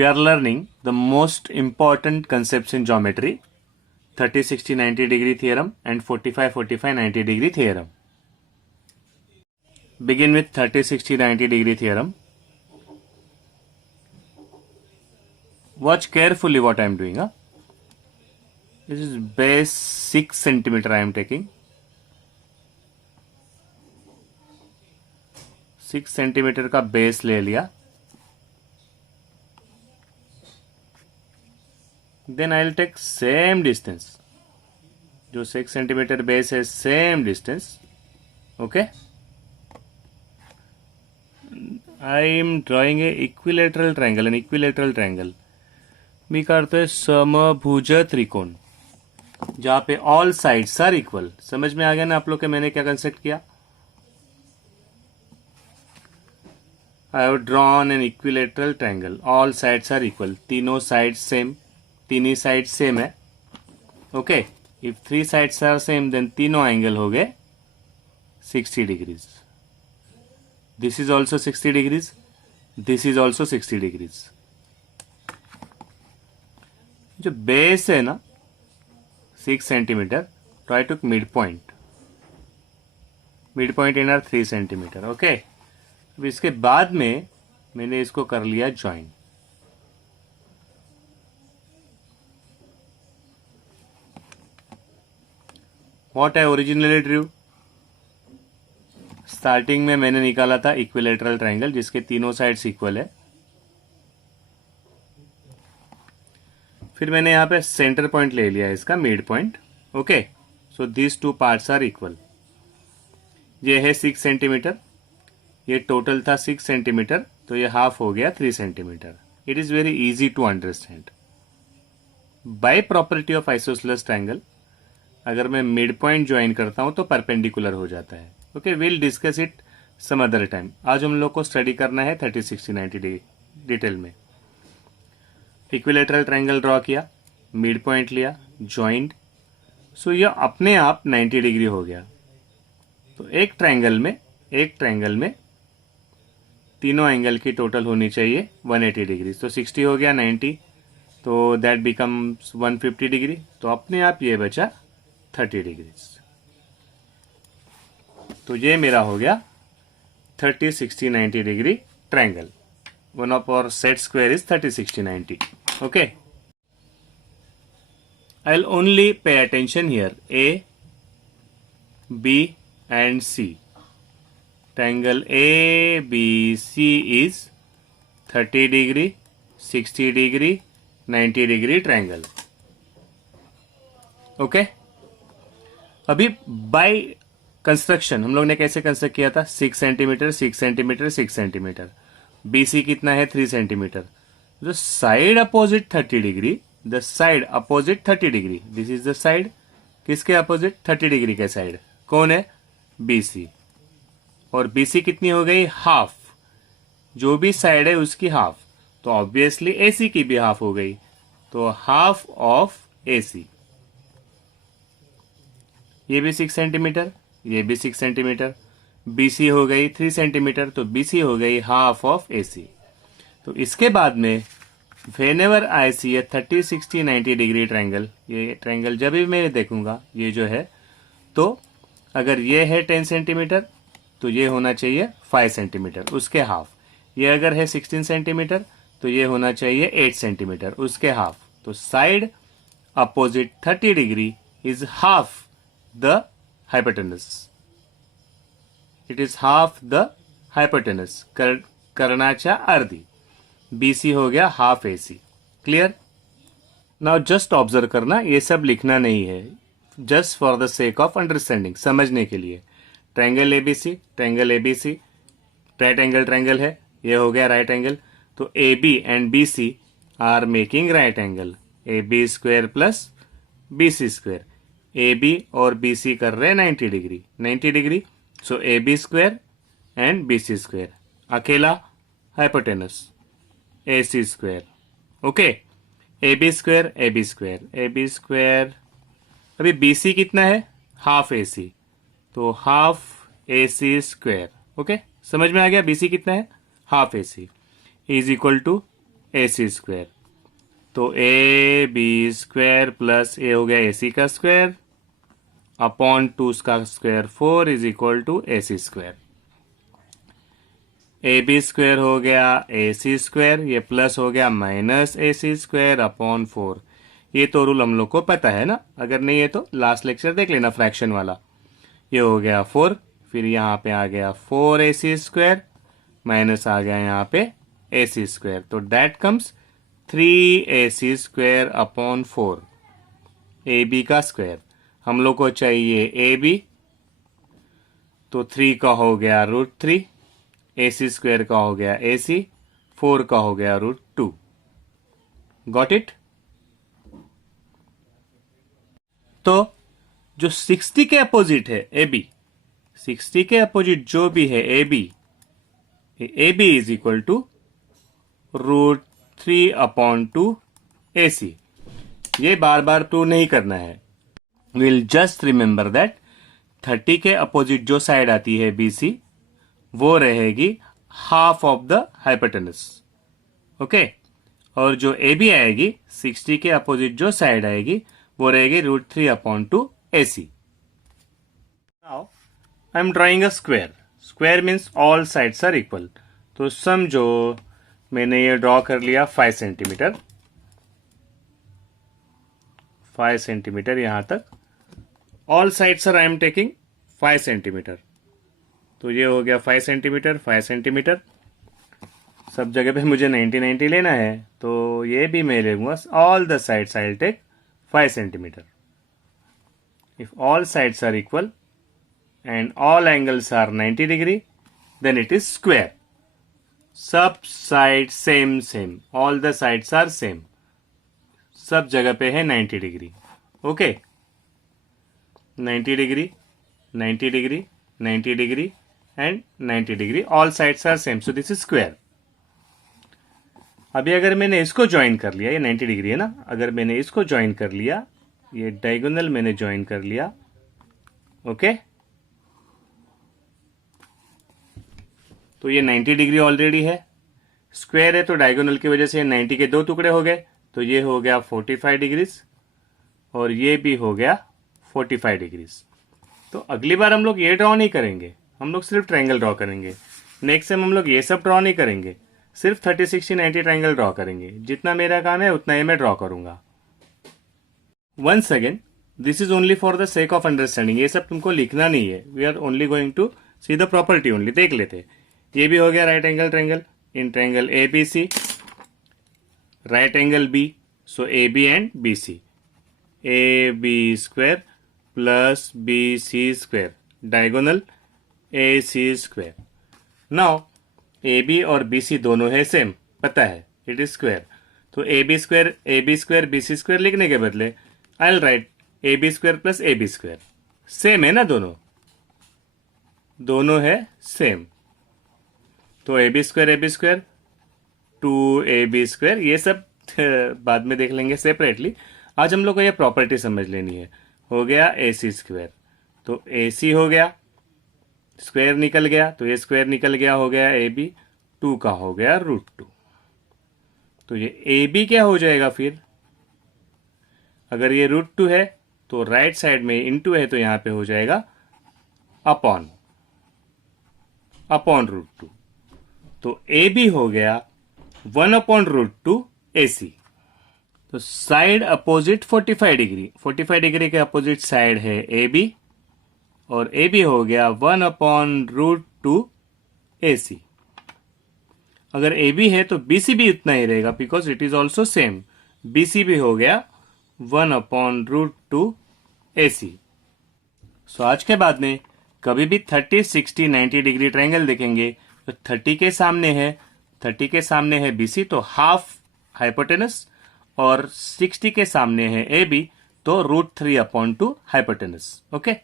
we are learning the most important concepts in geometry, 30, 60, 90 degree theorem and 45, 45, 90 degree theorem. Begin with 30, 60, 90 degree theorem. Watch carefully what I am doing. This is base 6 centimeter I am taking. 6 centimetre का base ले लिया. Then I'll take same distance. जो 6 centimetre base है same distance. Okay. I am drawing a equilateral triangle. An equilateral triangle. मी करते समभुज त्रिकोण जहाँ पे all sides are equal. समझ में आ गया ना आप लोग के मैंने क्या कंस्ट्रक्ट किया? I have drawn an equilateral triangle. All sides are equal. तीनों sides same. तीनी sides same है. Okay. If three sides are same, then तीनों angle हो गए 60 degrees. This is also 60 degrees. This is also 60 degrees. जो base है ना 6 centimeter. Try to midpoint. Midpoint in our 3 centimeter. Okay. अब इसके बाद में मैंने इसको कर लिया join. What I originally Drew. Starting में मैंने निकाला था इक्विलेटरल ट्रायंगल जिसके तीनों साइड्स इक्वल है. फिर मैंने यहां पे सेंटर पॉइंट ले लिया इसका mid point. Okay. So this two parts are equal. ये है 6 सेंटीमीटर. ये टोटल था 6 सेंटीमीटर तो ये हाफ हो गया 3 centimetre. It is very easy to understand. By property of isosceles triangle अगर मैं मिड पॉइंट ज्वाइन करता हूं तो परपेंडिकुलर हो जाता है. Okay. Will discuss it some other time. आज हम लोग को स्टडी करना है 30, 60, 90 डिटेल में. इक्विलेटरल ट्रायंगल ड्रॉ किया, मिड पॉइंट लिया, ज्वाइंट. सो ये अपने आप 90 डिग्री हो गया. तो एक ट्रायंगल में तीनों एंगल की टोटल होनी चाहिए 180 डिग्री. तो 60 हो गया 90 तो दैट बिकम्स 150 डिग्री. तो अपने आप ये बचा 30 डिग्री. तो ये मेरा हो गया 30, 60, 90 degree triangle. One of our set square is 30, 60, 90. Okay. I will only pay attention here. A, B and C. Triangle ABC is 30 degree, 60 degree, 90 degree triangle. Okay? अभी बाय कंस्ट्रक्शन हम लोग ने कैसे कंस्ट्रक्ट किया था? 6 सेंटीमीटर, 6 सेंटीमीटर, 6 सेंटीमीटर. BC कितना है? 3 centimetre. जो side opposite 30 degree, the side opposite 30 degree. This is the side. किसके अपोजिट? 30 डिग्री के साइड. कौन है? BC. और BC कितनी हो गई? हाफ. जो भी साइड है उसकी हाफ. तो ऑब्वियसली AC की भी हाफ हो गई. तो हाफ ऑफ AC. ये भी 6 सेंटीमीटर, ये भी 6 सेंटीमीटर. BC हो गई 3 सेंटीमीटर तो BC हो गई हाफ ऑफ AC. तो इसके बाद में whenever I see a 30, 60, 90 degree triangle, ये ट्रायंगल जब भी मैं देखूंगा ये जो है, तो अगर ये है 10 सेंटीमीटर तो ये होना चाहिए 5 सेंटीमीटर उसके हाफ. ये अगर है 16 सेंटीमीटर तो ये होना चाहिए 8 सेंटीमीटर उसके हाफ. तो side opposite 30 degree is half the hypotenuse. It is half the hypotenuse. कर्णाच्या अर्धी. BC हो गया half AC. Clear? Now just observe करना, ये सब लिखना नहीं है, just for the sake of understanding, समझने के लिए. Triangle ABC right angle triangle है. ये हो गया राइट एंगल. तो AB and BC are making right angle. AB square plus BC square. AB और BC कर रहे हैं 90 degree. So AB square and BC square. अकेला hypotenuse AC square. Okay. AB square. अभी BC कितना है? Half AC. तो हाफ AC स्क्वायर. ओके. समझ में आ गया? BC कितना है? Half AC is equal to AC square. तो AB² प्लस ए हो गया AC का स्क्वायर अपॉन 2 का square 4 is equal to AC square. AB² हो गया AC स्क्वायर, ये प्लस हो गया माइनस AC स्क्वायर अपॉन 4। ये तो रूल हम लोग को पता है ना, अगर नहीं है तो लास्ट लेक्चर देख लेना फ्रैक्शन वाला। ये हो गया 4, फिर यहाँ पे आ गया 4AC स्क्वायर माइनस आ गया यहाँ पे AC स्क्वायर, तो that comes 3AC square upon 4 AB का स्क्वायर। हम लोग को चाहिए AB, तो 3 का हो गया √3, AC स्क्वायर का हो गया AC, 4 का हो गया √2। Got it? तो जो 60 के अपोजिट है AB, 60 के अपोजिट जो भी है AB, AB is equal to √3 upon 2 AC। ये बार बार प्रूव नहीं करना है, विल जस्ट रिमेंबर दैट 30 के अपोजिट जो साइड आती है BC, वो रहेगी half of the hypotenuse. Okay, और जो AB आएगी 60 के अपोजिट जो साइड आएगी वो रहेगी √3 upon 2 AC। Now I am drawing a square. Square means all sides are equal. तो समझो मैंने ये ड्रॉ कर लिया 5 सेंटीमीटर, 5 सेंटीमीटर यहां तक। All sides are I am taking 5 centimetre. तो ये हो गया 5 सेंटीमीटर, 5 सेंटीमीटर। सब जगह पे मुझे 90-90 लेना है, तो ये भी मैं लेऊंगा। All the sides I will take 5 centimetre. If all sides are equal and all angles are 90 degree, then it is square. सब side same, all the sides are same. सब जगह पे है 90 degree. Okay, 90 degree, 90 degree, 90 degree and 90 degree, all sides are same, so this is square. अभी अगर मैंने इसको join कर लिया, ये 90 डिग्री है ना, अगर मैंने इसको ज्वाइन कर लिया, ये डायगोनल मैंने ज्वाइन कर लिया, ओके, तो ये 90 डिग्री ऑलरेडी है। स्क्वायर है तो डायगोनल की वजह से 90 के 2 टुकड़े हो गए, तो ये हो गया 45 डिग्रीज और ये भी हो गया 45 डिग्रीज। तो अगली बार हम लोग ये ड्रॉ नहीं करेंगे, हम लोग सिर्फ ट्रायंगल ड्रॉ करेंगे। नेक्स्ट टाइम हम लोग ये सब ड्रॉ नहीं करेंगे, सिर्फ 30, 60, 90 ट्रायंगल ड्रॉ करेंगे। जितना मेरा काम है उतना ही मैं ड्रॉ करूंगा। Once again, this is only for the sake of understanding, ये सब तुमको लिखना नहीं है। We are only going to see the property only. देख लेते, ये भी हो गया right angle triangle. In triangle ABC, right angle B, सो AB and BC, AB² plus BC square, diagonal AC square. Now AB और BC दोनों है सेम, पता है, इट इज स्क्वायर। तो AB² BC स्क्वायर लिखने के बदले I will write AB² plus AB²। Same है ना, दोनों है सेम। तो AB², 2AB², ये सब बाद में देख लेंगे सेपरेटली। आज हम लोग को ये प्रॉपर्टी समझ लेनी है। हो गया AC स्क्वायर, तो AC हो गया, स्क्वायर निकल गया, तो ये स्क्वायर निकल गया, हो गया AB, 2 का हो गया √2। तो ये AB क्या हो जाएगा फिर? अगर ये √2 है तो राइट साइड में इनटू है, तो यहां पे हो जाएगा अपॉन √2। तो AB हो गया 1/√2 AC। तो साइड अपोजिट 45 डिग्री, 45 डिग्री के अपोजिट साइड है AB, और AB हो गया 1/√2 AC। अगर AB है तो BC भी उतना ही रहेगा, because it is also same. BC भी हो गया 1/√2 AC। सो आज के बाद में कभी भी 30, 60, 90 डिग्री ट्रायंगल देखेंगे तो 30 के सामने है BC, तो हाफ हाइपोटेनस, और 60 के सामने है AB, तो √3/2 हाइपोटेनस। ओके,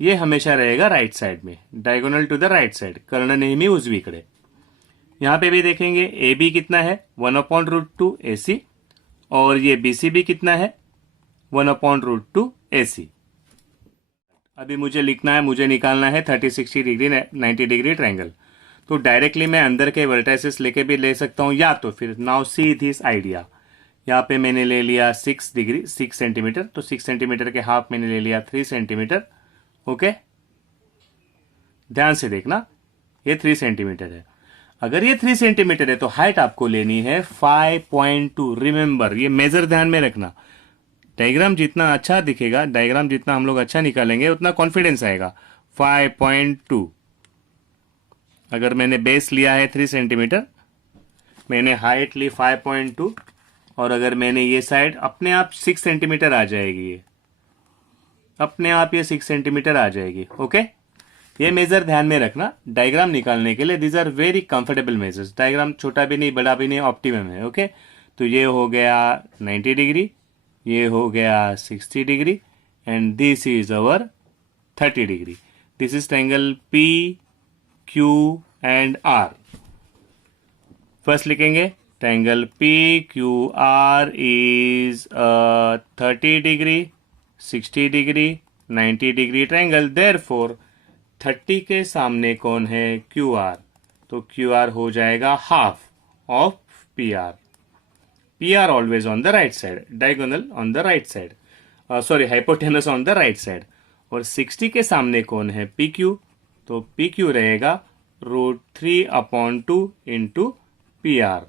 ये हमेशा रहेगा राइट साइड में, diagonal to the right side, कर्ण नेहमी उजवीकडे। यहां पे भी देखेंगे AB कितना है, 1/√2 AC, और ये BC भी कितना है, 1/√2 AC। अभी मुझे लिखना है, मुझे निकालना है 30, 60 डिग्री 90 डिग्री ट्रायंगल। तो डायरेक्टली मैं अंदर के वर्टाइसेस लेके भी ले सकता हूँ, या तो फिर नाउ सी दिस आइडिया। यहाँ पे मैंने ले लिया 6 डिग्री 6 सेंटीमीटर, तो 6 सेंटीमीटर के हाफ मैंने ले लिया 3 सेंटीमीटर। ओके, ध्यान से देखना, ये 3 सेंटीमीटर है। अगर ये 3 सेंटीमीटर है तो हाइट आपको लेनी है 5.2। रिमेंबर, ये मेजर ध्यान में रखना। डायग्राम जितना अच्छा दिखेगा, डायग्राम जितना हम लोग अच्छा निकालेंगे उतना कॉन्फिडेंस आएगा। 5.2। अगर मैंने बेस लिया है 3 सेंटीमीटर, मैंने हाइट ली 5.2, और अगर मैंने ये साइड, अपने आप 6 सेंटीमीटर आ जाएगी, ये अपने आप ये 6 सेंटीमीटर आ जाएगी। ओके, ये मेजर ध्यान में रखना डायग्राम निकालने के लिए। These are very comfortable measures. Diagram छोटा भी नहीं बड़ा भी नहीं, ऑप्टिमम है। ओके, तो ये हो गया 90 डिग्री, ये हो गया 60 degree, and this is our 30 degree. This is triangle P Q and R. First लिखेंगे triangle P Q R is 30 degree 60 degree 90 degree triangle. Therefore 30 के सामने कौन है? क्यू आर, तो क्यू आर हो जाएगा half of P R. P R always on the right side, diagonal on the right side, sorry hypotenuse on the right side. और 60 के सामने कौन है? पी क्यू, तो पी क्यू रहेगा √3/2 into P R.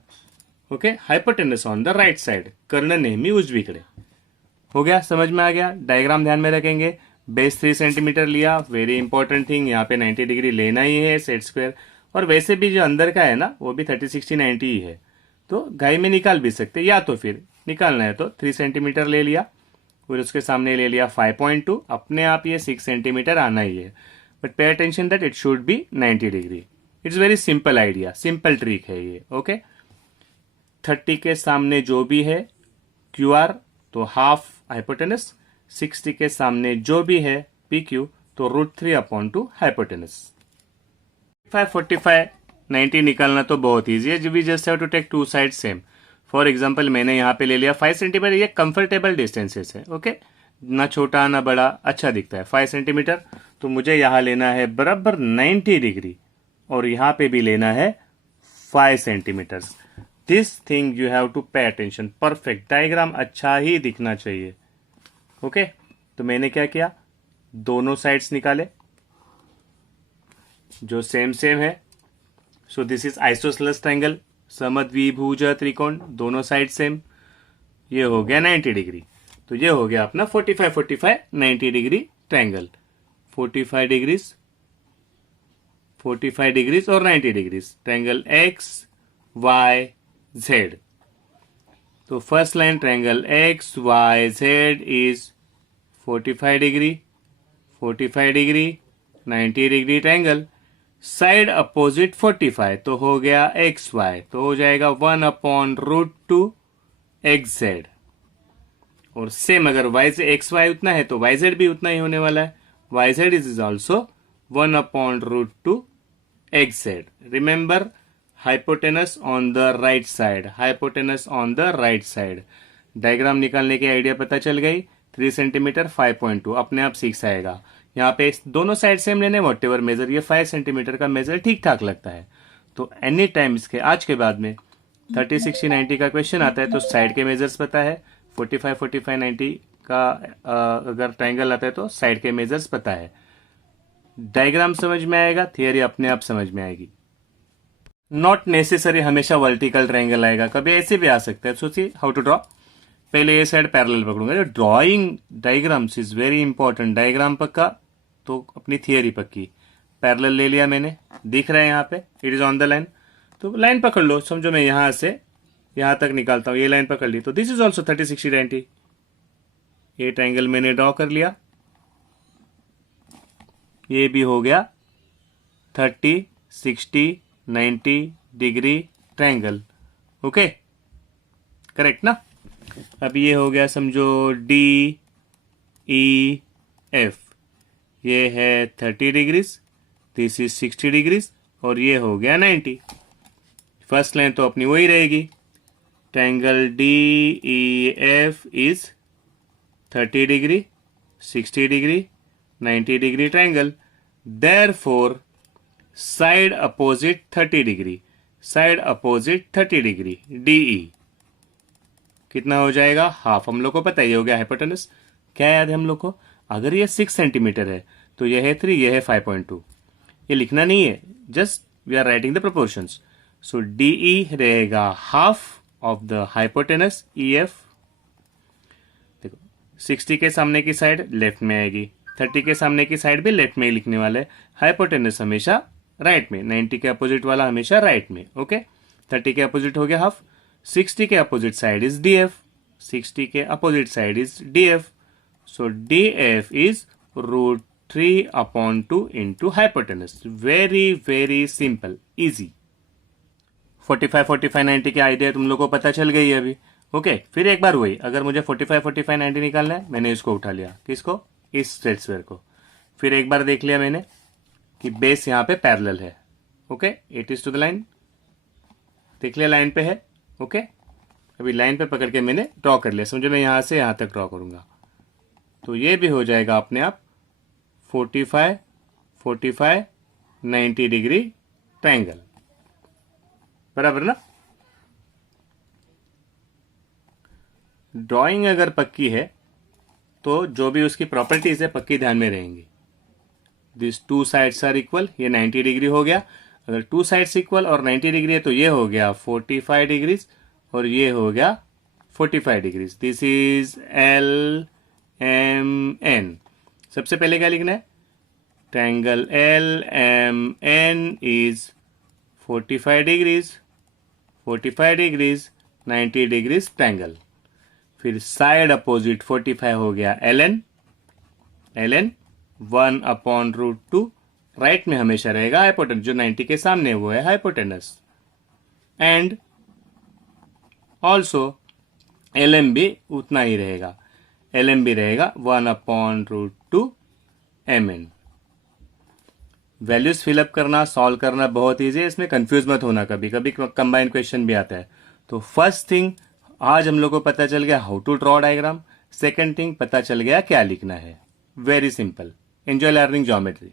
Okay, hypotenuse on the right side, कर्ण नेहमी उजवीकडे। हो गया, समझ में आ गया। डायग्राम ध्यान में रखेंगे। बेस 3 सेंटीमीटर लिया, वेरी इंपॉर्टेंट थिंग, यहाँ पे 90 डिग्री लेना ही है सेट स्क्वायर। और वैसे भी जो अंदर का है ना, वो भी 30 60 90 ही है, तो घाई में निकाल भी सकते, या तो फिर निकालना है तो 3 सेंटीमीटर ले लिया, फिर उसके सामने ले लिया 5.2। अपने आप ये 6 सेंटीमीटर आना ही है, but pay attention that it should be 90 degree. It's very simple idea, simple trick है ये। ओके, 30 के सामने जो भी है क्यू आर, तो हाफ हाइपोटेनस। 60 के सामने जो भी है पी क्यू, तो √3/2 हाइपोटेनस। 45 90 निकालना तो बहुत ईजी है। We just have to take two side same. For example मैंने यहाँ पे ले लिया 5 सेंटीमीटर, ये कंफर्टेबल डिस्टेंसेस है। ओके, ना छोटा ना बड़ा, अच्छा दिखता है 5 सेंटीमीटर। तो मुझे यहाँ लेना है बराबर 90 डिग्री, और यहाँ पे भी लेना है 5 centimetre. This thing you have to pay attention. Perfect diagram अच्छा ही दिखना चाहिए। ओके, तो मैंने क्या किया, दोनों साइड्स निकाले जो सेम सेम है। So this is isosceles triangle, समद्विभुज त्रिकोण, दोनों साइड सेम। ये हो गया 90 डिग्री, तो ये हो गया अपना 45 90 डिग्री ट्रायंगल। 45 डिग्रीज 45 डिग्रीज और 90 degrees triangle X Y Z. तो first line triangle X Y Z is 45 degree 45 degree 90 degree triangle. Side opposite 45, तो हो गया एक्स वाई, तो हो जाएगा 1/√2 एक्स जेड। और सेम अगर वाई से एक्स वाई उतना है तो वाई जेड भी उतना ही होने वाला है। Y Z is also 1/√2 X Z. Remember, hypotenuse on the right side, hypotenuse on the right side. Diagram निकालने की आइडिया पता चल गई। 3 सेंटीमीटर 5.2, अपने आप 6 आएगा। यहाँ पे दोनों साइड सेम लेने, वॉट एवर मेजर। ये 5 सेंटीमीटर का मेजर ठीक ठाक लगता है। तो एनी टाइम इसके आज के बाद में 30 60 90 का क्वेश्चन आता है तो साइड के मेजर्स पता है। 45 45 90 का अगर ट्रायंगल आता है तो साइड के मेजर्स पता है। डायग्राम समझ में आएगा, थियरी अपने आप समझ में आएगी। नॉट नेसेसरी हमेशा वर्टिकल ट्रायंगल आएगा, कभी ऐसे भी आ सकता है। सोचिए हाउ टू ड्रॉ। पहले ये साइड पैरेलल पकड़ूंगा। Drawing diagrams is very important. Diagram पक्का तो अपनी थियरी पक्की। पैरेलल ले लिया मैंने, दिख रहा है यहाँ पे, it is on the line, तो लाइन पकड़ लो। समझो मैं यहां से यहां तक निकालता हूं, ये लाइन पकड़ ली, तो दिस इज ऑल्सो 30 60 90। ये ट्रायंगल मैंने ड्रॉ कर लिया, ये भी हो गया 30 60 90 डिग्री ट्रायंगल। ओके, करेक्ट ना। अब ये हो गया समझो डी ई एफ, ये है 30 डिग्रीज, दिस इज 60 डिग्रीज, और ये हो गया 90। फर्स्ट लाइन तो अपनी वही रहेगी। Triangle D E F is 30 degree 60 degree 90 degree triangle. Therefore side opposite 30 degree, side opposite 30 degree DE कितना हो जाएगा? हाफ। हम लोग को पता ही हो गया हाइपोटेनस। क्या याद है हम लोग को? अगर ये 6 सेंटीमीटर है तो यह है 3, यह है 5.2। ये लिखना नहीं है, just we are writing the proportions. So DE रहेगा half of the hypotenuse EF। देखो 60 के सामने की साइड लेफ्ट में आएगी, 30 के सामने की साइड भी लेफ्ट में ही लिखने वाले। हाइपोटेनस हमेशा राइट में, 90 के अपोजिट वाला हमेशा राइट में। ओके, 30 के अपोजिट हो गया हाफ। 60 के अपोजिट साइड इज DF, 60 के opposite side is DF। So DF is √3/2 into hypotenuse. Very very simple, easy. 45, 45, 90 के आइडिया तुम लोग को पता चल गई है अभी। ओके, फिर एक बार वही, अगर मुझे 45, 45, 90 निकालना है, मैंने इसको उठा लिया। किसको? इस स्ट्रेट स्क्वायर को। फिर एक बार देख लिया मैंने कि बेस यहाँ पे पैरेलल है। Okay, it is to the line, देख लिया लाइन पे है। ओके, अभी लाइन पे पकड़ के मैंने ड्रॉ कर लिया। समझो मैं यहाँ से यहाँ तक ड्रॉ करूंगा तो ये भी हो जाएगा अपने आप 45, 45, 90 डिग्री ट्रायंगल, बराबर ना। ड्राइंग अगर पक्की है तो जो भी उसकी प्रॉपर्टीज है पक्की ध्यान में रहेंगी। This two sides are equal, ये 90 डिग्री हो गया। अगर टू साइड्स इक्वल और 90 डिग्री है तो ये हो गया 45 डिग्रीज और ये हो गया 45 डिग्रीज। This is LMN। सबसे पहले क्या लिखना है? Triangle LMN is 45 degrees, 45 degrees, 90 degrees triangle. फिर साइड अपोजिट 45 हो गया LN, 1/√2। राइट में हमेशा रहेगा हाइपोटेनस, जो 90 के सामने वो है हाइपोटेनस। एंड ऑल्सो LM भी उतना ही रहेगा, LM भी रहेगा 1/√2 MN। वैल्यूज फिलअप करना, सॉल्व करना बहुत ईजी है, इसमें कंफ्यूज मत होना। कभी कभी कंबाइंड क्वेश्चन भी आता है। तो फर्स्ट थिंग आज हम लोग को पता चल गया how to draw diagram. Second thing पता चल गया क्या लिखना है। Very simple. Enjoy learning geometry.